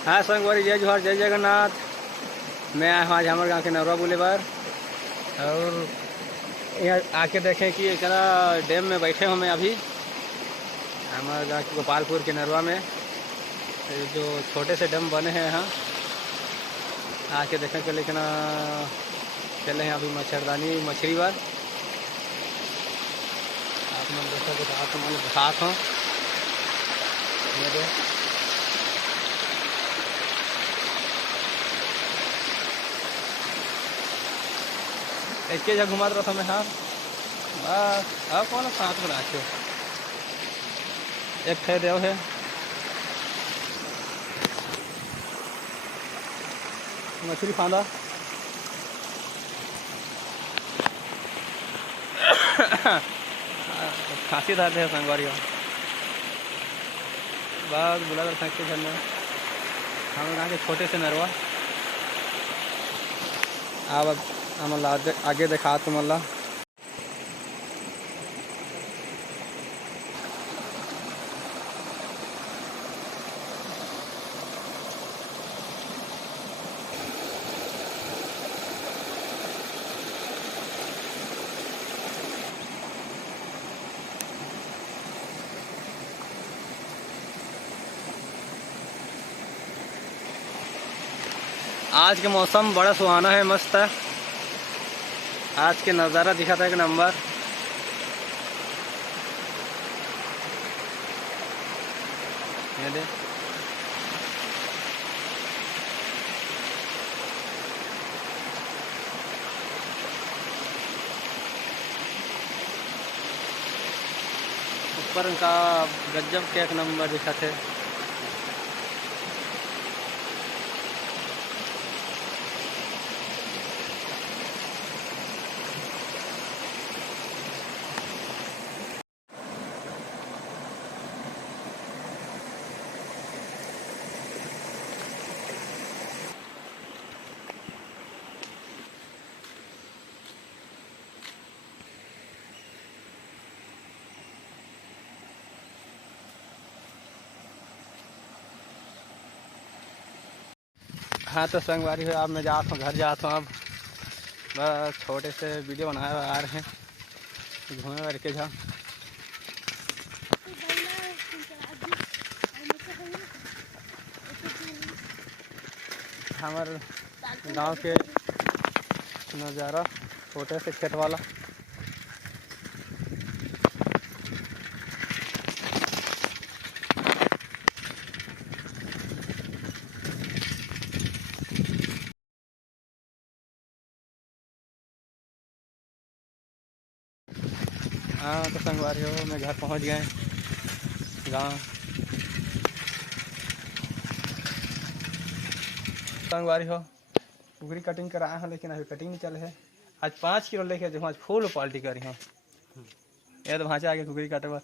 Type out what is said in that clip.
हाँ संगवारी, जय जोहार, जय जगन्नाथ। मैं आया हूँ आज हमारे गाँव के नरवा बुलेवार और यहाँ आके देखें कि एक डैम में बैठे हूँ मैं अभी हमारे गाँव के गोपालपुर के नरवा में। जो छोटे से डैम बने हैं यहाँ आके देखें के, लेकिन चले हैं अभी मच्छरदानी मछली बार। आप लोग देखो तो आप लोग साथ हों मेरे। इसके जगह घुमा रहा था मैं। हाँ बस अब कौन साथ में नाचो एक थे देव है मछली फांदा। खांसी धारते हैं संगवारी बस बुला कर फेंकते घर में। हम यहाँ के छोटे से नरवा अब हमला आगे देखा तुम्हारा। आज के मौसम बड़ा सुहाना है, मस्त है। आज के नज़ारा दिखा था एक नंबर। ये दे ऊपर का गजब के एक नंबर दिखा थे। हाँ तो संगवारी हो, अब मैं जाता हूँ घर जाता हूँ। अब बस छोटे से वीडियो बनाए आ रहे हैं घूमे भर के। जहाँ हमारे गांव के नज़ारा छोटे से खेत वाला। हाँ तो संगवारी हो, मैं घर पहुंच गए गाँव। संगवारी हो कुकरी कटिंग कराया हूँ, लेकिन अभी कटिंग नहीं चले है। आज 5 किलो लेके जो आज फुल पाल्टी करी हूँ। ये तो भाँचा आगे कुकरी काटे बस।